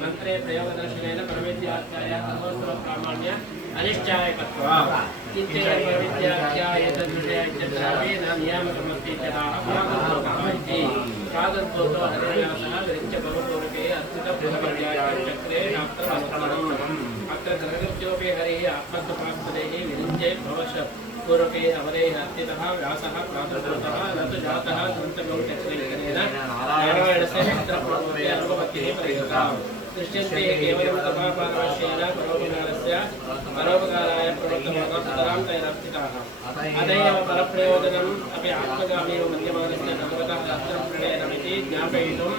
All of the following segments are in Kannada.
मंत्रे प्रयोगदर्शनेन परविद्याख्याय सर्वस्व प्रामाण्य अनिश्चायकत्व किञ्चित् परविद्याख्याय तद्विषयज्ञावे न नियामकमस्ति इत्यतः प्रागुर्भूतः प्रागुर्भूतो हरिव्यासः विरिच्य बहुपूर्वके अस्थितप्रथमध्यायचक्रे शास्त्रमनुष्ठानम् अत्र ग्रहकृत्योऽपि हरिः आत्मत्वपास्पदैः विरिञ्चे भवश पूर्वके अवरेह अस्थितः व्यासः प्रादुर्भूतः न तु जातः ग्रन्थगौचक्रेण नारायणस्य मित्रपूर्वके अनुभवतिः परिहृता दृश्यन्ते केवलं तपापानवश्येन परोपकाराय प्रवर्तमानस्तरां तैरस्थिताः अतएव परप्रयोजनम् अपि आत्मगामीव मन्यमानस्य भगवतः शास्त्रप्रणयनमिति ज्ञापयितुम्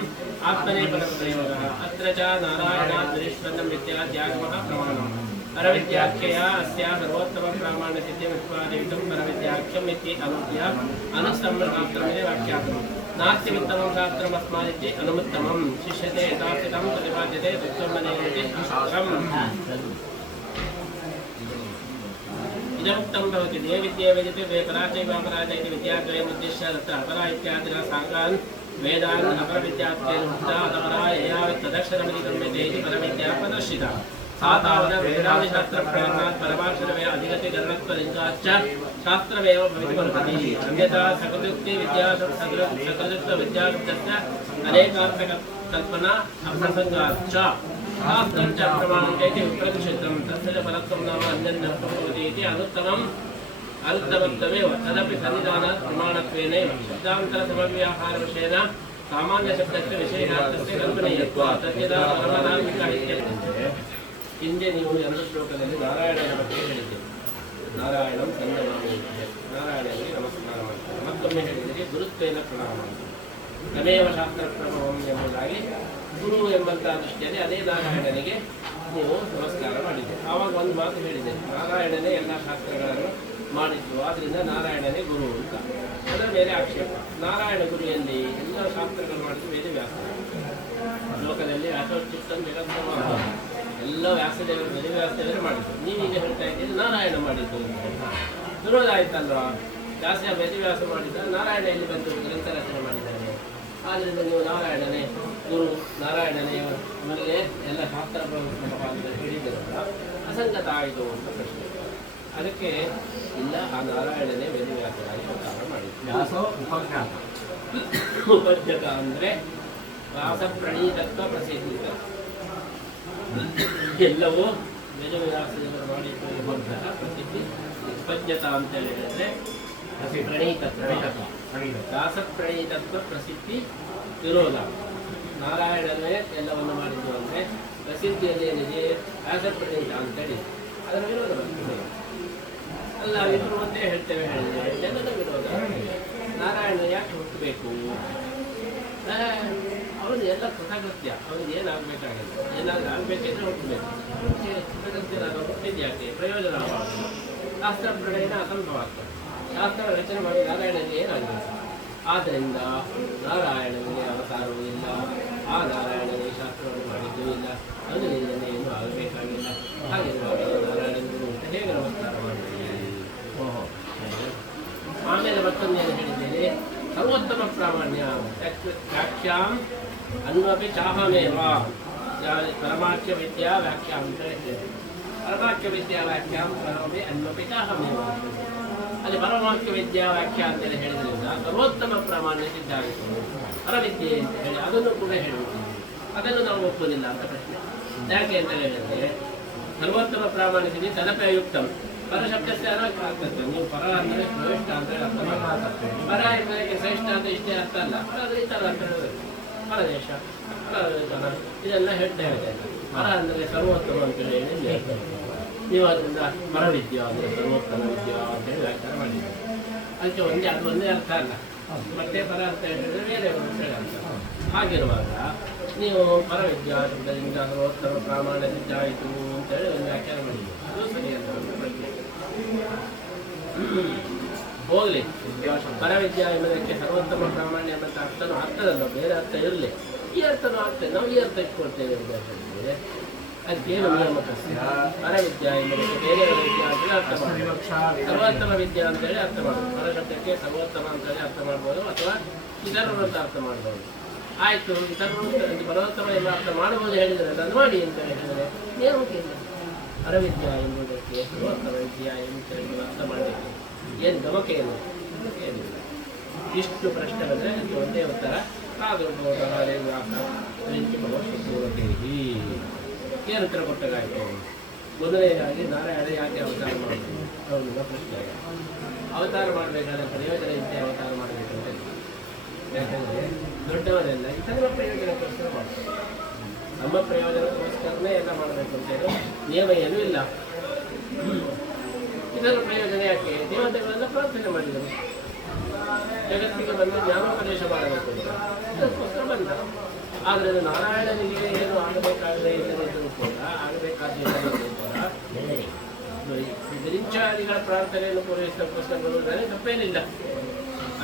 आत्मने परप्रयोगः अत्र च नारायणात् निष्पन्नं विद्याद्यागमः प्रमाणम् परविद्याख्यया अस्याः सर्वोत्तमप्रामाण्यसिद्धिम् उत्पादयितुं परविद्याख्यम् इति अनुज्ञ अनुसम्मशास्त्रमिति वाक्यार्थम् नास्ति उत्तमं शास्त्रमस्मादिति अनुमुत्तमं शिष्यते यथास्थितं प्रतिपाद्यते तत्सम्मनेनेति शास्त्रम् इदमुक्तं भवति द्वे विद्ये वेदिते द्वे पराचैवापराच इति विद्याद्वयमुद्दिश्य तत्र अपरा इत्यादिना साङ्गान् वेदान् अपरविद्यात्वेन उक्ता अतपरा यया तदक्षरमिति गम्यते इति परविद्या प्रदर्शिता सा तावत् वेदादिशास्त्रप्रयोगात् परमाक्षरमेव अधिगतिकरणत्वलिङ्गाच्च शास्त्रमेव भवितुमर्हति अन्यथा सकृदुक्ति सकृदुक्तविद्याशब्दस्य अनेकार्थकल्पना अप्रसङ्गाच्च शास्त्रं च प्रमाणं चेति विप्रतिषिद्धं तस्य च परत्वं नाम अन्यन्न भवति इति अनुत्तमत्वमेव तदपि सन्निधानात् प्रमाणत्वेनैव शब्दान्तरसमव्याहारविषयेण सामान्यशब्दस्य विषयार्थस्य कल्पनीयत्वात् तद्यदा परमधार्मिका इत्यर्थः ಹಿಂದೆ ನೀವು ಎರಡು ಶ್ಲೋಕದಲ್ಲಿ ನಾರಾಯಣನ ಬಗ್ಗೆ ಹೇಳಿದ್ದೀರಿ. ನಾರಾಯಣಂ ಸಂಗಮಾಮಿ ನಾರಾಯಣನಿಗೆ ನಮಸ್ಕಾರ ಮಾಡ್ತಾರೆ. ಮತ್ತೊಮ್ಮೆ ಹೇಳಿದರೆ ಗುರುತ್ವೇನ ಪ್ರಣಾಮ ಮಾಡ್ತಾರೆ. ತಮೇವ ಶಾಸ್ತ್ರ ಪ್ರಭವಂ ಎಂಬುದಾಗಿ ಗುರು ಎಂಬಂತಹ ದೃಷ್ಟಿಯಲ್ಲಿ ಅದೇ ನಾರಾಯಣನಿಗೆ ನೀವು ನಮಸ್ಕಾರ ಮಾಡಿದ್ದೀರಿ. ಆವಾಗ ಒಂದು ಮಾತು ಹೇಳಿದೆ, ನಾರಾಯಣನೇ ಎಲ್ಲ ಶಾಸ್ತ್ರಗಳನ್ನು ಮಾಡಿದ್ದು, ಆದ್ದರಿಂದ ನಾರಾಯಣನೇ ಗುರು ಅಂತ. ಅದರ ಮೇಲೆ ಆಕ್ಷೇಪ. ನಾರಾಯಣ ಗುರು ಎಲ್ಲಿ? ಎಲ್ಲ ಶಾಸ್ತ್ರಗಳು ಮಾಡಿದ್ದು ವೇದವ್ಯಾಸ. ಲೋಕದಲ್ಲಿ ವ್ಯಾಸೋಚಿತ್ತಂ ಜಗತ್ತಮ ಎಲ್ಲ ವ್ಯಾಸದೇವರು ವೇದವ್ಯಾಸದೇವರು ಮಾಡಿದ್ದು. ನೀವೀಗ ಹೇಳ್ತಾ ಇದ್ದೀರಿ ನಾರಾಯಣ ಮಾಡಿದ್ದು. ವಿರೋಧ ಆಯ್ತಲ್ವಾ? ವ್ಯಾಸ ವೇದವ್ಯಾಸ ಮಾಡಿದ್ದ, ನಾರಾಯಣ ಎಲ್ಲಿ ಬಂದು ಗ್ರಂಥ ರಚನೆ ಮಾಡಿದ್ದಾನೆ. ಆದ್ದರಿಂದ ನೀವು ನಾರಾಯಣನೇ ಗುರು, ನಾರಾಯಣನೇ ಆಮೇಲೆ ಎಲ್ಲ ಶಾಸ್ತ್ರ ಹೇಳಿದ್ದೀರಲ್ಲ, ಅಸಂಗತ ಆಯಿತು ಅಂತ ಪ್ರಶ್ನೆ. ಅದಕ್ಕೆ ಇಲ್ಲ, ಆ ನಾರಾಯಣನೇ ವೇದವ್ಯಾಸರಾಗಿ ಅವತಾರ ಮಾಡಿದ್ದು. ಉಪಜ್ಜಕ ಅಂದರೆ ವ್ಯಾಸ ಪ್ರಣೀತತ್ವ ಪ್ರಸಿದ್ಧಿ. ಎಲ್ಲವೂ ವೇದವ್ಯಾಸದೇವರು ಮಾಡಿದಂತಹ ಪ್ರಸಿದ್ಧಿ. ಉಪಜ್ಜತ ಅಂತ ಹೇಳಿದರೆ ಪ್ರಣೀತತ್ವ, ವ್ಯಾಸ ಪ್ರಣೀತತ್ವ ಪ್ರಸಿದ್ಧಿ ವಿರೋಧ. ನಾರಾಯಣನೇ ಎಲ್ಲವನ್ನು ಮಾಡಿದ್ದು ಅಂದರೆ ಪ್ರಸಿದ್ಧಿಯಲ್ಲಿ ಏನಿದೆ ವ್ಯಾಸ ಪ್ರಣೀತ ಅಂತೇಳಿ ಅದರ ವಿರೋಧ ಬರ್ತದೆ. ಅಲ್ಲ, ಇಬ್ಬರು ಒಂದೇ ಹೇಳ್ತೇವೆ ಹೇಳಿದರೆ ಜನದ ವಿರೋಧ. ನಾರಾಯಣ ಯಾಕೆ ಹುಟ್ಟಬೇಕು? ಅವನು ಎಲ್ಲ ಕೃತಕೃತ್ಯ, ಅವನಿಗೆ ಏನಾಗಬೇಕಾಗಿಲ್ಲ. ಏನಾದರೂ ಆಗಬೇಕಿದ್ರೆ ಹುಟ್ಟಬೇಕು. ಕೃತಕೃತ್ಯನಾಗ ಹುಟ್ಟಿದ್ಯಾಕೆ? ಪ್ರಯೋಜನ ಆಗಬಾರದು. ಶಾಸ್ತ್ರ ಪ್ರಣಯನ ಅಸಂಭವಾಗ್ತದೆ. ಶಾಸ್ತ್ರ ರಚನೆ ಮಾಡಿ ನಾರಾಯಣನಿಗೆ ಏನಾಗಬೇಕು? ಆದ್ದರಿಂದ ನಾರಾಯಣನಿಗೆ ಅವತಾರವೂ ಇಲ್ಲ, ಆ ನಾರಾಯಣನಿಗೆ ಶಾಸ್ತ್ರವನ್ನು ಮಾಡಿದ್ದೂ ಇಲ್ಲ, ಅದರಿಂದಲೇ ಏನೂ ಆಗಬೇಕಾಗಿಲ್ಲ. ಹಾಗಿರುವಾಗ ನಾರಾಯಣನಿಗೆ ಅಂತ ಹೇಗೆ ನಮಸ್ಕಾರ ಮಾಡ್ತೀವಿ? ಆಮೇಲೆ ಮತ್ತೊಂದೇನು ಹೇಳಿದ್ದೇನೆ, ಸರ್ವೋತ್ತಮ ಪ್ರಾಮಾಣ್ಯ ವ್ಯಾಖ್ಯಾಂ ಅನ್ವಪಿ ಚಾಹಮೇವ ಪರಮಾಖ್ಯ ವಿದ್ಯಾ ವ್ಯಾಖ್ಯಾಂ ಅಂತ ಹೇಳ್ತೇವೆ. ಪರಮಾಖ್ಯ ವಿದ್ಯಾ ವ್ಯಾಖ್ಯಾಂ ಕರೋಮಿ ಅನ್ವಪಿ ಚಾಹಮೇವ. ಅಲ್ಲಿ ಪರಮಾಖ್ಯ ವಿದ್ಯಾ ವ್ಯಾಖ್ಯಾ ಅಂತೇಳಿ ಹೇಳಿದ್ರಿಂದ ಸರ್ವೋತ್ತಮ ಪ್ರಾಮಾಣ್ಯ ಸಿದ್ಧಾಗಿತ್ತು. ಪರವಿದ್ಯೆ ಅಂತ ಹೇಳಿ ಅದನ್ನು ಕೂಡ ಹೇಳಿಬಿಟ್ಟಿದ್ದೀವಿ. ಅದನ್ನು ನಾವು ಒಪ್ಪುವುದಿಲ್ಲ ಅಂತ ಪ್ರಶ್ನೆ. ಯಾಕೆ ಅಂತ ಹೇಳಿದರೆ ಸರ್ವೋತ್ತಮ ಪ್ರಾಮಾಣ್ಯ ಸಿದ್ಧಿ ತದಪಯುಕ್ತಂ. ಪರಶಬ್ದಕ್ಕೆ ಅರ್ಥ ಆಗ್ತದೆ. ನೀವು ಪರ ಅಂದರೆ ಶ್ರೇಷ್ಠ ಅಂತ ಹೇಳಿ ಅರ್ಥ ಮಾಡ್ತಾರೆ. ಪರ ಎಂಬುದಕ್ಕೆ ಶ್ರೇಷ್ಠ ಅಂತ ಇಷ್ಟೇ ಅರ್ಥ ಅಲ್ಲ, ಆದರೆ ಈ ಥರ ಅಂತ ಹೇಳಬೇಕು. ಪರದೇಶ, ಪರದೇಶನ ಇದೆಲ್ಲ ಹೇಳ್ತಾ ಇದ್ದೇನೆ. ಪರ ಅಂದರೆ ಸರ್ವೋತ್ತಮ ಅಂತ ಹೇಳಿ ನೀವು ಅದರಿಂದ ಪರವಿದ್ಯಾ ಅಂದರೆ ಸರ್ವೋತ್ತಮ ವಿದ್ಯಾ ಅಂತ ಹೇಳಿ ವ್ಯಾಖ್ಯಾನ ಮಾಡಿದ್ದೀವಿ. ಅದಕ್ಕೆ ಅದು ಒಂದೇ ಅರ್ಥ ಅಲ್ಲ. ಮತ್ತೆ ಪರ ಅಂತ ಹೇಳಿದರೆ ಬೇರೆ ಒಂದು ಹೇಳಿ ಅರ್ಥ. ಹಾಗಿರುವಾಗ ನೀವು ಪರವಿದ್ಯಾ ಶಬ್ದದಿಂದ ಸರ್ವೋತ್ತಮ ಪ್ರಾಮಾಣ್ಯ ಸಿದ್ಧ ಆಯಿತು ಅಂತೇಳಿ ಒಂದು ವ್ಯಾಖ್ಯಾನ ಮಾಡಿದ್ದೀವಿ. ಅದು ಸರಿ ಅಂತ ಪ್ರಶ್ನೆ. ಹೋಗಲಿ, ಪರವಿದ್ಯಾ ಎಂಬುದಕ್ಕೆ ಸರ್ವೋತ್ತಮ ಪ್ರಾಮಾಣ್ಯ ಎಂಬಂಥ ಅರ್ಥನೂ ಆಗ್ತದಲ್ಲ, ಬೇರೆ ಅರ್ಥ ಇರಲಿ. ಈ ಅರ್ಥನೂ ಆಗ್ತದೆ, ನಾವು ಈ ಅರ್ಥ ಇಟ್ಕೊಳ್ತೇವೆ ಅಂತ ಹೇಳಿದರೆ ಅದಕ್ಕೇನು ನಿಯಮಕಸ್ಯ ಪರವಿದ್ಯಾ ಎಂಬುದಕ್ಕೆ ಬೇರೆ ವಿದ್ಯಾ ಅಂತೇಳಿ ಅರ್ಥ ಮಾಡಿ, ಸರ್ವೋತ್ತಮ ವಿದ್ಯಾ ಅಂತೇಳಿ ಅರ್ಥ ಮಾಡೋದು. ಪರಶಬ್ದಕ್ಕೆ ಸರ್ವೋತ್ತಮ ಅಂತೇಳಿ ಅರ್ಥ ಮಾಡ್ಬೋದು ಅಥವಾ ಇತರರು ಅಂತ ಅರ್ಥ ಮಾಡ್ಬೋದು. ಆಯಿತು, ಇತರರು ಪರೋತ್ತಮ ಎಂಬ ಅರ್ಥ ಮಾಡ್ಬೋದು ಹೇಳಿದರೆ ಅದನ್ನು ಮಾಡಿ ಅಂತ ಹೇಳಿದರೆ ನಿಯಮಕ್ಕಿಲ್ಲ. ಪರವಿದ್ಯಾ ಎಂಬುದಕ್ಕೆ ಸರ್ವೋತ್ತಮ ವಿದ್ಯಾ ಎಂಬ ಅರ್ಥ ಮಾಡಲಿಕ್ಕೆ ಏನು ಗಮಕೆ ಏನು ಏನಿಲ್ಲ. ಇಷ್ಟು ಪ್ರಶ್ನೆ ಬಂದರೆ ಅದಕ್ಕೆ ಒಂದೇ ಉತ್ತರ ಏನು ಉತ್ತರ ಕೊಟ್ಟಾಗಾಯಿತು. ಮೊದಲನೇದಾಗಿ ನಾರಾಯಣ ಯಾಕೆ ಅವತಾರ ಮಾಡಬೇಕು ಅವನಿಂದ ಪ್ರಶ್ನೆ. ಅವತಾರ ಮಾಡಬೇಕಾದ ಪ್ರಯೋಜನ ಇದ್ದೇ ಅವತಾರ ಮಾಡಬೇಕು ಅಂತ. ಯಾಕಂದರೆ ದೊಡ್ಡವರೆಲ್ಲ ಇತರ ಪ್ರಯೋಜನಕ್ಕೋಸ್ಕರ ಮಾಡ್ತಾರೆ. ನಮ್ಮ ಪ್ರಯೋಜನಕ್ಕೋಸ್ಕರನೇ ಎಲ್ಲ ಮಾಡಬೇಕು ಅಂತೇಳಿ ನಿಯಮ ಏನೂ ಇಲ್ಲ. ಇದರ ಪ್ರಯೋಜನ ಯಾಕೆ? ದೇವತೆಗಳೆಲ್ಲ ಪ್ರಾರ್ಥನೆ ಮಾಡಿದರು, ಜಗತ್ತಿಗೆ ಬಂದು ಜ್ಞಾನೋಪದೇಶ ಮಾಡಬೇಕು ಅಂತ ಅದಕ್ಕೋಸ್ಕರ ಬಂದ. ಆದರೆ ನಾರಾಯಣನಿಗೆ ಏನು ಆಗಬೇಕಾಗದೇ ಇಲ್ಲದಿದ್ದರೂ ಕೂಡ ಆಗಬೇಕಾಗಿದ್ದರೂ ಕೂಡ ವಿರಿಂಚಾದಿಗಳ ಪ್ರಾರ್ಥನೆಯನ್ನು ಪೂರೈಸೋಕ್ಕೋಸ್ಕರ ಬರುವುದಾದರೆ ತಪ್ಪೇನಿಲ್ಲ.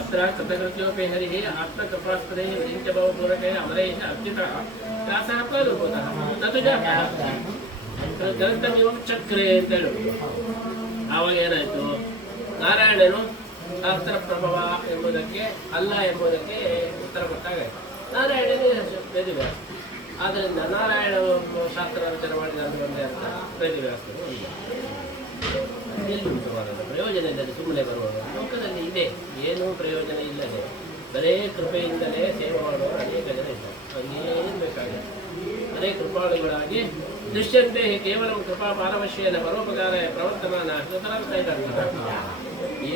ಅತ್ರ ಕೃತಕೃತ್ಯೋಪಿ ಹರಿ ಆತ್ಮಕೃಪಾಸ್ಪದೇ ವಿರಿಂಚಭವಪೂರಕೇ ಅಮರೇಶ ಅರ್ಚಿತ ದಾಸಃ ಪಾಲುಭೂತಃ ತದು ಗ್ರಂಥಮಿವ ಚಕ್ರೆ ಅಂತ ಹೇಳುವುದು. ಆವಾಗ ಏನಾಯಿತು, ನಾರಾಯಣನು ಶಾಸ್ತ್ರ ಪ್ರಭವ ಎಂಬುದಕ್ಕೆ ಅಲ್ಲ ಎಂಬುದಕ್ಕೆ ಉತ್ತರ ಕೊಟ್ಟಾಗಾಯಿತು. ನಾರಾಯಣನೇ ವೇದವ್ಯಾಸ. ಆದ್ದರಿಂದ ನಾರಾಯಣ ಶಾಸ್ತ್ರ ರಚನೆ ಮಾಡಿದ ಒಂದೇ ಅರ್ಥ ವೇದವ್ಯಾಸರು ಇಲ್ಲ. ಎಲ್ಲಿ ಉಂಟು ಮಾಡೋದು? ಪ್ರಯೋಜನ ಇಲ್ಲದೆ ಸುಮ್ಮನೆ ಬರುವುದು ಲೋಕದಲ್ಲಿ ಇದೆ. ಏನೂ ಪ್ರಯೋಜನ ಇಲ್ಲದೆ ಬರೇ ಕೃಪೆಯಿಂದಲೇ ಸೇವೆ ಮಾಡುವ ಅನೇಕ ಜನ ಇದ್ದಾರೆ. ಅದೇನು ಬೇಕಾಗಿದೆ ಅದೇ ಕೃಪಾಳುಗಳಾಗಿ ದೃಶ್ಯಂತೆ ಕೇವಲ ಕೃಪಾ ಪಾರವಶ್ಯನ ಪರೋಪಕಾರ ಪ್ರವರ್ತಮಾನ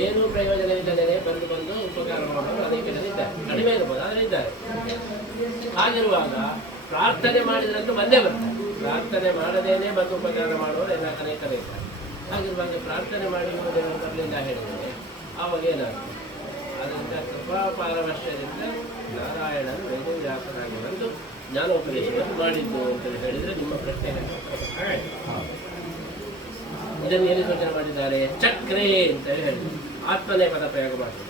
ಏನೂ ಪ್ರಯೋಜನ ಇಲ್ಲದೇ ಬಂದು ಉಪಕಾರ ಮಾಡೋರು ಅನೇಕ ಜನ ಇದ್ದಾರೆ. ಕಡಿಮೆ ಇರ್ಬೋದು, ಆದರೆ ಇದ್ದಾರೆ. ಹಾಗಿರುವಾಗ ಪ್ರಾರ್ಥನೆ ಮಾಡಿದ್ರಂತೂ ಬಂದೇ ಬರ್ತಾರೆ. ಪ್ರಾರ್ಥನೆ ಮಾಡದೇನೆ ಬಂದು ಉಪಕಾರ ಮಾಡೋರು ಎಲ್ಲ ಅನೇಕರೇ ಇದ್ದಾರೆ. ಹಾಗಿರುವಾಗ ಪ್ರಾರ್ಥನೆ ಮಾಡಿ ಬರಲಿಲ್ಲ ಹೇಳಿದರೆ ಆವಾಗ ಏನಾಗ್ತದೆ? ಅದರಿಂದ ಕೃಪಾ ಪಾರವಶ್ಯದಿಂದ ನಾರಾಯಣನು ವೇದವ್ಯಾಸನಾಗಿ ಬಂದು ಜ್ಞಾನೋಪದೇಶವನ್ನು ಮಾಡಿದ್ದು ಅಂತೇಳಿ ಹೇಳಿದರೆ ನಿಮ್ಮ ಪ್ರಶ್ನೆ ಇದನ್ನು ಏನು ಸೂಚನೆ ಮಾಡಿದ್ದಾರೆ? ಚಕ್ರೇ ಅಂತ ಹೇಳಿ ಆತ್ಮನೇ ಪದ ಪ್ರಯೋಗ ಮಾಡ್ತಾರೆ.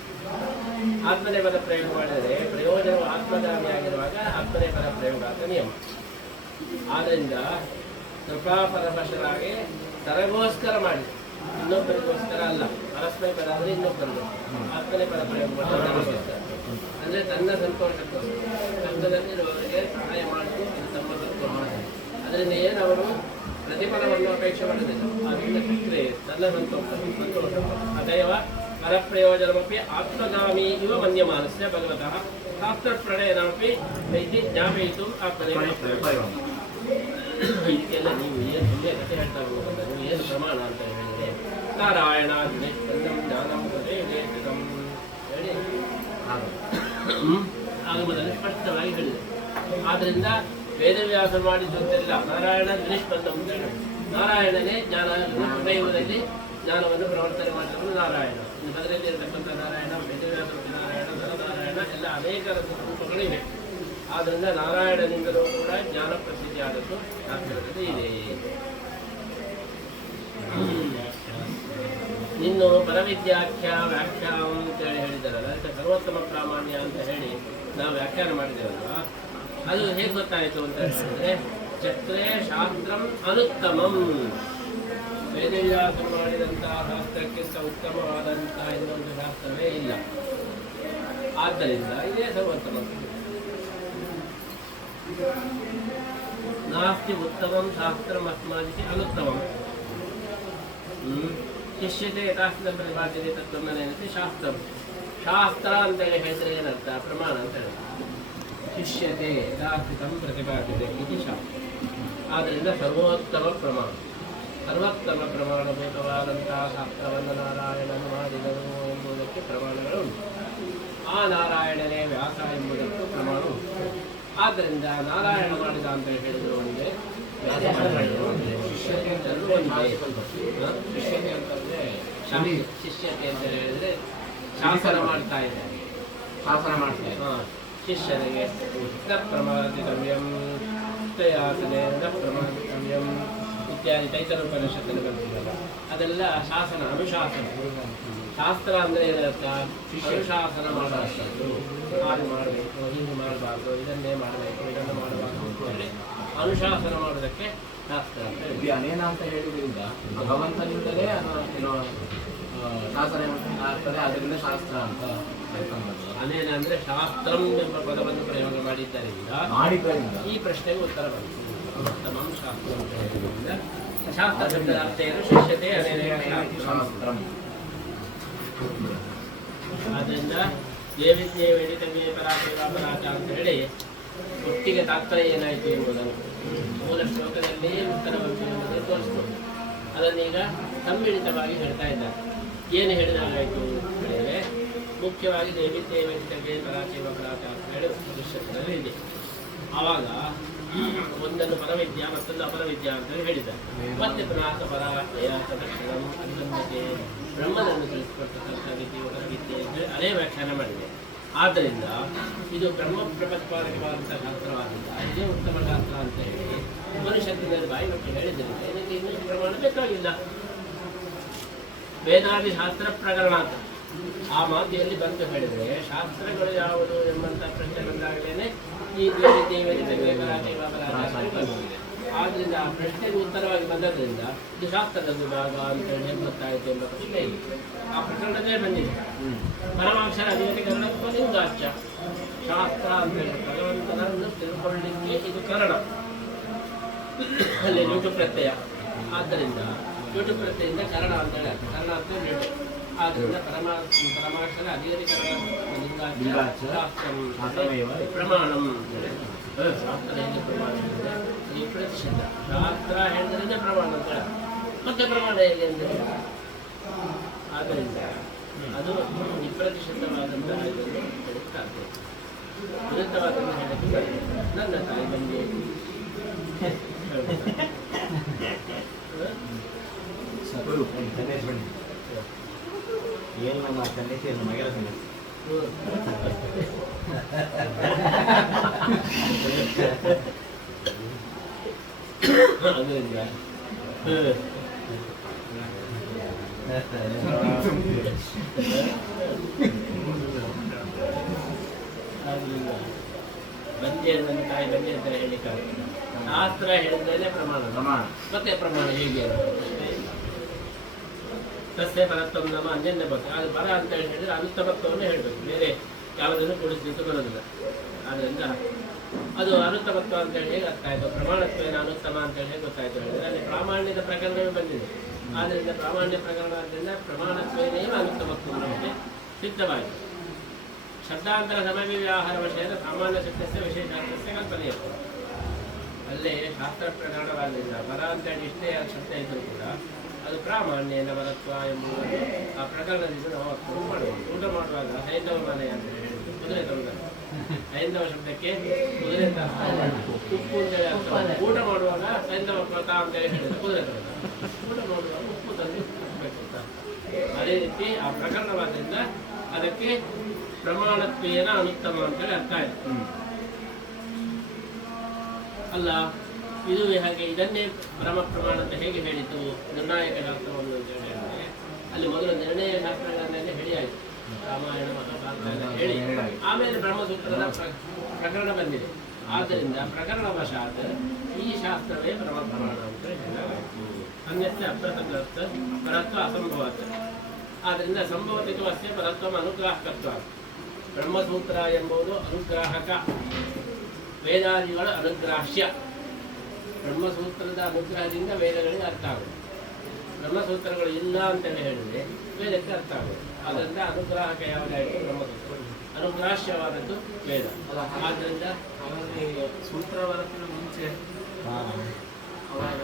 ಆತ್ಮನೇ ಪದ ಪ್ರಯೋಗ ಮಾಡಿದರೆ ಪ್ರಯೋಜನವು ಆತ್ಮಗಾಮಿಯಾಗಿರುವಾಗ ಆತ್ಮನೇ ಪದ ಪ್ರಯೋಗ ಅಂತ ನಿಯಮ. ಆದ್ದರಿಂದ ಕೃಪಾ ಪರವಶರಾಗಿ ತರಗೋಸ್ಕರ ಮಾಡಿ, ಇನ್ನೊಬ್ಬರಿಗೋಸ್ಕರ ಅಲ್ಲ. ಪರಸ್ಮೈ ಪದ ಅಂದರೆ ಇನ್ನೊಬ್ಬರಿಗೆ ಆತ್ಮನೇ ಪದ ಪ್ರಯೋಗ ಮಾಡಿ ಅಂದರೆ ತನ್ನ ಸಂತೋಷಕ್ಕೋಸ್ಕರ ಕಷ್ಟದಲ್ಲಿರುವವರಿಗೆ ಸಹಾಯ ಮಾಡಿದ್ದು ತಮ್ಮ ಸಂತೋಷ ಮಾಡಿ. ಅದರಿಂದ ಏನು ಅವರು ಪ್ರತಿಫಲವನ್ನು ಅಪೇಕ್ಷೆ ಮಾಡೋದಿಲ್ಲ. ಅದರಿಂದ ಚಕ್ರೆ ತನ್ನ ಸಂತೋಷ ಅತಯವ ಪರಪ್ರಯೋಜನಮಪಿ ಆತ್ಮಗಾಮಿ ಇವ ಮನ್ಯಮಾನಸ್ಯ ಭಗವತಃ ಶಾಸ್ತ್ರ ಪ್ರಣಯನಮಪಿ ವೈದ್ಯ ಜ್ಞಾಪಯಿತು ಆತ್ಮನೇ. ಇದಕ್ಕೆಲ್ಲ ನೀವು ಏನು ಸುಮ್ಮನೆ ಕಥೆ ಹೇಳ್ತಾ ಹೋಗೋದು, ನೀವು ಏನು ಪ್ರಮಾಣ ಅಂತ ಹೇಳಿದರೆ ನಾರಾಯಣ ಜ್ಞಾನಂ ಹೇಳಿ ಆಗಮದಲ್ಲಿ ಸ್ಪಷ್ಟವಾಗಿ ಹೇಳಿದೆ. ಆದ್ದರಿಂದ ವೇದವ್ಯಾಸ ಮಾಡಿದ್ದಂತೆಲ್ಲ ನಾರಾಯಣ ಜ್ಞೇಷ್ಪಂದಂ ಅಂತ ಹೇಳಿ ನಾರಾಯಣನೇ ಜ್ಞಾನ ಹೃದಯದಲ್ಲಿ ಜ್ಞಾನವನ್ನು ಪ್ರವರ್ತನೆ ಮಾಡಿದ್ರು ನಾರಾಯಣ. ಇನ್ನು ಬದಲಲ್ಲಿ ಇರತಕ್ಕಂಥ ನಾರಾಯಣ, ವೇದವ್ಯಾಸ ನಾರಾಯಣ, ನರನಾರಾಯಣ ಎಲ್ಲ ಅನೇಕ ರೂಪಗಳಿವೆ. ಆದ್ದರಿಂದ ನಾರಾಯಣನಿಂದಲೂ ಕೂಡ ಜ್ಞಾನ ಪ್ರಸಿದ್ಧಿ ಆದದ್ದು ಶಾಸ್ತ್ರದಲ್ಲಿ ಇದೆ. ಇನ್ನು ಪರವಿದ್ಯಾಖ್ಯ ವ್ಯಾಖ್ಯಾ ಅಂತೇಳಿ ಹೇಳಿದಾರಲ್ಲ, ಅದಕ್ಕೆ ಸರ್ವೋತ್ತಮ ಪ್ರಾಮಾಣ್ಯ ಅಂತ ಹೇಳಿ ನಾವು ವ್ಯಾಖ್ಯಾನ ಮಾಡಿದ್ದೇವಲ್ವ, ಅದು ಹೇಗೆ ಗೊತ್ತಾಯಿತು ಅಂತ ಹೇಳಿದ್ರೆ ಚಕ್ರೇ ಶಾಸ್ತ್ರಂ ಅನುತ್ತಮಂ. ವೇದವ್ಯಾಸರು ಮಾಡಿದಂತಹ ಶಾಸ್ತ್ರಕ್ಕಿಂತ ಉತ್ತಮವಾದಂತಹ ಇನ್ನೊಂದು ಶಾಸ್ತ್ರವೇ ಇಲ್ಲ. ಆದ್ದರಿಂದ ಇದೇ ಸರ್ವೋತ್ತಮ. ನಾಸ್ತಿ ಉತ್ತಮಂ ಶಾಸ್ತ್ರಂ ಅಸ್ಮಾದಿತಿ ಅನುತ್ತಮಂ. ಶಿಷ್ಯತೆ ಯಥಾಸ್ಥಿತ ಪ್ರತಿಪಾದ್ಯತೆ ತತ್ವಮನೇನತಿ ಶಾಸ್ತ್ರಂ. ಶಾಸ್ತ್ರ ಅಂತೇಳಿ ಹೇಳಿದ್ರೆ ಏನರ್ಥ? ಪ್ರಮಾಣ ಅಂತ ಹೇಳಿ. ಶಿಷ್ಯತೆ ಯಥಾಸ್ಥಿತಂ ಪ್ರತಿಪಾದ್ಯತೆ ಇದು ಶಾಸ್ತ್ರ. ಆದ್ದರಿಂದ ಸರ್ವೋತ್ತಮ ಪ್ರಮಾಣ, ಸರ್ವೋತ್ತಮ ಪ್ರಮಾಣಭೂತವಾದಂತಹ ಶಾಸ್ತ್ರವನ್ನು ನಾರಾಯಣನು ಮಾಡಿದನು ಎಂಬುದಕ್ಕೆ ಪ್ರಮಾಣಗಳು ಉಂಟು. ಆ ನಾರಾಯಣನೇ ವ್ಯಾಸ ಎಂಬುದಕ್ಕೂ ಪ್ರಮಾಣ ಉಂಟು. ಆದ್ದರಿಂದ ನಾರಾಯಣ ಮಾಡಿದ ಅಂತ ಹೇಳಿದ್ರು ಒಂದೇ, ಶಿಷ್ಯತೆ ಅಂತಂದ್ರೆ ಒಂದೇ. ಶಿಷ್ಯತೆ ಅಂತಂದ್ರೆ ಶಿಷ್ಯತೆ ಅಂತ ಹೇಳಿದ್ರೆ ಶಾಸನ ಮಾಡ್ತಾ ಇದ್ದಾರೆ, ಶಾಸನ ಮಾಡ್ತಾ ಇದ್ದಾರೆ. ಶಿಷ್ಯನಿಗೆ ನ ಪ್ರಮಾದಿತವ್ಯಂ ತಯಾಸನೆ ನ ಪ್ರಮಾದಿತವ್ಯಂ ಇತ್ಯಾದಿ ತೈತರೋಪನಿಷತ್ತನ್ನು ಕಲಿತಿದ್ದಲ್ಲ, ಅದೆಲ್ಲ ಶಾಸನ, ಅನುಶಾಸನ. ಶಾಸ್ತ್ರ ಅಂದರೆ ಏನರ್ಥ? ಅನುಶಾಸನ ಮಾಡುವಂಥದ್ದು. ಹಾಗೆ ಮಾಡಬೇಕು, ಹೀಗೆ ಮಾಡಬಾರ್ದು, ಇದನ್ನೇ ಮಾಡಬೇಕು, ಇದನ್ನು ಮಾಡಬಾರ್ದು ಅಂತ ಹೇಳಿ ಅನುಶಾಸನ ಮಾಡೋದಕ್ಕೆ ಶಾಸ್ತ್ರ ಅಂತ ಹೇಳಿ. ಈ ಅನೇನ ಅಂತ ಹೇಳಿದ್ರಿಂದ ಭಗವಂತನಿಂದಲೇ ಏನೋ ಶಾಸನ ಆಗ್ತದೆ, ಅದರಿಂದ ಶಾಸ್ತ್ರ ಅಂತ ಅನೇನ ಅಂದ್ರೆ ಶಾಸ್ತ್ರಂ ಎಂಬ ಪದವನ್ನು ಪ್ರಯೋಗ ಮಾಡಿದ್ದರಿಂದ ಈ ಪ್ರಶ್ನೆಗೆ ಉತ್ತರ ಬಂತು. ಉತ್ತಮಂ ಶಾಸ್ತ್ರ ಅಂತ ಹೇಳಿದ್ರಿಂದ ಶಾಸ್ತ್ರ ಶಬ್ದದ ಅರ್ಥ ಏನು? ಶಿಷ್ಯತೆ ಅನೇನ ಶಾಸ್ತ್ರಂ. ಆದ್ದರಿಂದ ದೇವಿದ್ಯೆ ವೇದಿತವ್ಯೇ ಪರಾಪರಾಚ ಅಂತ ಹೇಳಿ ಒಟ್ಟಿಗೆ ತಾತ್ಪರ್ಯ ಏನಾಯಿತು ಎಂಬುದನ್ನು ಮೂಲ ಶ್ಲೋಕದಲ್ಲಿ ಉತ್ತರವನ್ನು ತೋರಿಸ್ಬೋದು. ಅದನ್ನೀಗ ಸಮ್ಮಿಳಿತವಾಗಿ ಹೇಳ್ತಾ ಇದ್ದಾರೆ. ಏನು ಹೇಳಿದಾಗಾಯಿತು ಹೇಳಿದರೆ ಮುಖ್ಯವಾಗಿ ದೇವಿದ್ಯೆ ವೇದಿತವ್ಯೇ ಪರಾಚೇವ ಪರಾಚ ಅಂತ ಹೇಳಿ ದೃಶ್ಯದಲ್ಲಿ ಇದೆ. ಆವಾಗ ಒಂದನ್ನು ಪರವಿದ್ಯಾ ಮತ್ತೊಂದು ಅಪರವಿದ್ಯಾ ಅಂತ ಹೇಳಿದ್ದಾರೆ. ಮತ್ತೆ ಪುನಃ ಪರಾಕ್ಷರಂ ಅನುಬಂಧತೆ ಬ್ರಹ್ಮನನ್ನು ತಿಳಿಸಿಕೊಟ್ಟಂಥ ವಿದ್ಯೆ ಅಂದರೆ ಅದೇ ವ್ಯಾಖ್ಯಾನ ಮಾಡಿದೆ. ಆದ್ದರಿಂದ ಇದು ಬ್ರಹ್ಮ ಪ್ರಪತ್ಪಾದಕವಾದಂಥ ಶಾಸ್ತ್ರವಾದಿಂದ ಇದೇ ಉತ್ತಮ ಶಾಸ್ತ್ರ ಅಂತ ಹೇಳಿ ಮನುಷ್ಯತ್ವದಲ್ಲಿ ಬಾಯಿ ಬಿಟ್ಟು ಹೇಳಿದ್ದರಿಂದ ಇದಕ್ಕೆ ಇನ್ನೂ ಪ್ರಮಾಣ ಬೇಕಾಗಿಲ್ಲ. ವೇದಾದಿ ಶಾಸ್ತ್ರ ಪ್ರಕರಣ ಅಂತ ಆ ಮಾತಿಯಲ್ಲಿ ಬಂದು ಹೇಳಿದರೆ ಶಾಸ್ತ್ರಗಳು ಯಾವುದು ಎಂಬಂಥ ಪ್ರಶ್ನೆ ಬಂದಾಗಲೇ ಈ ದೇವರಿಗೆ ಬಂದಿದೆ. ಆದ್ದರಿಂದ ಆ ಪ್ರಶ್ನೆಗೆ ಉತ್ತರವಾಗಿ ಬಂದದ್ರಿಂದ ಇದು ಶಾಸ್ತ್ರದ ವಿಭಾಗ ಅಂತ ಹೇಳಿ ಗೊತ್ತಾಯಿತು ಎಂಬ ಪ್ರಶ್ನೆ ಇದೆ. ಆ ಪ್ರಕರಣದೇ ಬಂದಿದೆ. ಪರಮಾಕ್ಷರ ಅಧಿಕರಣ ಲಿಂಗಾಚ್ಯ ಶಾಸ್ತ್ರ ಅಂತ ಹೇಳಿ ಭಗವಂತನನ್ನು ತಿಳ್ಕೊಳ್ಳಲಿಕ್ಕೆ ಇದು ಕಾರಣ. ಅಲ್ಲಿ ನುಟು ಪ್ರತ್ಯಯ, ಆದ್ದರಿಂದ ನುಟು ಪ್ರತ್ಯಯದಿಂದ ಕರಣ ಅಂತ ಹೇಳಿ ಕರ್ಣ ಅಂತ ಹೇಳಿ ಆದ್ದರಿಂದ ಪರಮಾಕ್ಷರ ಅಧಿಕರಣ ಲಿಂಗಾಚ್ಯ ಪ್ರಮಾಣಂ. ಶಾಸ್ತ್ರ ಹೇಗೆ ಪ್ರಮಾಣ ಅಂದರೆ ಈ ಪ್ರತಿಶತ ಶಾಸ್ತ್ರ ಹೇಳಿದ್ರೆ ಪ್ರಮಾಣ ಅಂತ ಮತ್ತೆ ಪ್ರಮಾಣ ಹೇಗೆ ಅಂದರೆ ಆದ್ದರಿಂದ ಅದು ವಿಪ್ರತಿಶತವಾದಂತಹ ಇದನ್ನು ಹೇಳುತ್ತಾರೆ. ವಿರುದ್ಧವಾದನ್ನು ಹೇಳಕ್ಕೆ ನನ್ನ ತಾಯಿ ಬಂದು ಏನು ನಮ್ಮ ಸನ್ನಿಧಿಯನ್ನು ಮಗಳ ಸನ್ನಿಧಿ ಅದರಿಂದ ಬಂದೆ ನನ್ನ ತಾಯಿ ಬಂದೆ ಅಂತ ಹೇಳಿಕ್ಕಾಗುತ್ತೆ. ಶಾಸ್ತ್ರ ಹೇಳಿದ್ರೆ ಪ್ರಮಾಣ ಮತ್ತೆ ಪ್ರಮಾಣ ಹೇಗೆ ಸಸ್ಯ ಪರತ್ವ ನಮ್ಮ ಅನ್ಯನ್ಯ ಬಗ್ಗೆ ಅದು ಬರ ಅಂತ ಹೇಳಿದ್ರೆ ಅನುತ್ತಮತ್ವವನ್ನು ಹೇಳಬೇಕು, ಬೇರೆ ಯಾವುದನ್ನು ಕೂಡಿಸ್ಲಿಕ್ಕೆ ಬರೋದಿಲ್ಲ. ಆದ್ದರಿಂದ ಅದು ಅನುತ್ತಮತ್ವ ಅಂತ ಹೇಳಿ ಹೇಗೆ ಅರ್ಥ ಆಯಿತು, ಪ್ರಮಾಣತ್ವೇನ ಅನುತ್ತಮ ಅಂತ ಹೇಳಿ ಗೊತ್ತಾಯಿತು ಹೇಳಿದ್ರೆ ಅಲ್ಲಿ ಪ್ರಾಮಾಣ್ಯದ ಪ್ರಕರಣವೇ ಬಂದಿದೆ. ಆದ್ದರಿಂದ ಪ್ರಾಮಾಣ್ಯ ಪ್ರಕರಣ ಆದ್ದರಿಂದ ಪ್ರಮಾಣತ್ವೇನೇ ಅನುತ್ತಮತ್ವ ನಮಗೆ ಸಿದ್ಧವಾಯಿತು. ಶಬ್ದಾಂತರ ಸಮವ್ಯವಹಾರ ವಿಷಯದ ಸಾಮಾನ್ಯ ಶಬ್ದಸ್ಯ ವಿಶೇಷಾರ್ಥಸ್ಯ ಕಲ್ಪನೆಯ ಅಲ್ಲೇ ಶಾಸ್ತ್ರ ಪ್ರಕರಣವಾದ್ದರಿಂದ ಬರ ಅಂತೇಳಿ ಇಷ್ಟೇ ಶಬ್ದ ಇದ್ದರೂ ಕೂಡ ಅದು ಪ್ರಾಮಾಣ್ಯನ ಬರತ್ವ ಎಂಬುದನ್ನು ಆ ಪ್ರಕರಣದಿಂದ ನಾವು ಅರ್ಥ ಮಾಡಬಹುದು. ಊಟ ಮಾಡುವಾಗ ಹೈಂದವ ಮನೆ ಅಂತ ಹೇಳಿದ್ರು, ಕುದುರೆ ತಂದ ಹೈಂದವ ಶಬ್ದಕ್ಕೆ ಕುದುರೆ ಉಪ್ಪು ಅಂತೇಳಿ ಅರ್ಥ. ಊಟ ಮಾಡುವಾಗ ಹೈಂದವ ಪ್ರತ ಅಂತೇಳಿ ಹೇಳಿದ್ರು, ಕುದುರೆ ತಂದ. ಊಟ ಮಾಡುವಾಗ ಉಪ್ಪು ತಂದು ಹಾಕಬೇಕು ಅಂತ. ಅದೇ ರೀತಿ ಆ ಪ್ರಕರಣವಾದ್ರಿಂದ ಅದಕ್ಕೆ ಪ್ರಮಾಣತ್ವೇನ ಅನುತ್ತಮ ಅಂತೇಳಿ ಅರ್ಥ ಆಯಿತು. ಅಲ್ಲ ಇದು ಹಾಗೆ ಇದನ್ನೇ ಪರಮ ಪ್ರಮಾಣ ಅಂತ ಹೇಗೆ ಹೇಳಿತು ನಿರ್ಣಾಯಕ ಶಾಸ್ತ್ರವನ್ನು ಅಂತ ಹೇಳಿದರೆ ಅಲ್ಲಿ ಮೊದಲು ನಿರ್ಣಯ ಶಾಸ್ತ್ರಗಳನ್ನೆಲ್ಲ ಹೇಳಿ ಆಯಿತು. ರಾಮಾಯಣ ಮಹಾಭಾರತ ಹೇಳಿ ಆಮೇಲೆ ಬ್ರಹ್ಮಸೂತ್ರದ ಪ್ರಕರಣ ಬಂದಿದೆ. ಆದ್ದರಿಂದ ಪ್ರಕರಣವಶಾತ್ ಈ ಶಾಸ್ತ್ರವೇ ಪರಮ ಪ್ರಮಾಣ ಅಂತ ಹೇಳಲಾಯಿತು. ಅನ್ಯಸ್ಯ ಅಪ್ರಸಂಗಸ್ಥ ಪರತ್ವ ಅಸಂಭವತ್. ಆದ್ದರಿಂದ ಸಂಭವತಿತು ಅಸ್ಯ ಪರತ್ವ ಅನುಗ್ರಾಹಕತ್ವ. ಬ್ರಹ್ಮಸೂತ್ರ ಎಂಬುದು ಅನುಗ್ರಾಹಕ, ವೇದಾದಿಗಳ ಅನುಗ್ರಾಹ್ಯ. ಬ್ರಹ್ಮಸೂತ್ರದ ಅನುಗ್ರಹದಿಂದ ವೇದಗಳಿಗೆ ಅರ್ಥ ಆಗುತ್ತೆ. ಬ್ರಹ್ಮಸೂತ್ರಗಳು ಇಲ್ಲ ಅಂತೇಳಿ ಹೇಳಿದರೆ ವೇದಕ್ಕೆ ಅರ್ಥ ಆಗುತ್ತೆ. ಆದ್ದರಿಂದ ಅನುಗ್ರಾಹಕ ಯಾವುದಾಯಿತು ಬ್ರಹ್ಮಸೂತ್ರ, ಅನುಗ್ರಾಹ್ಯವಾದದ್ದು ವೇದ. ಆದ್ದರಿಂದ ಸೂತ್ರ ಬರೋಕ್ಕಿಂತ ಮುಂಚೆ ಅವಾಗ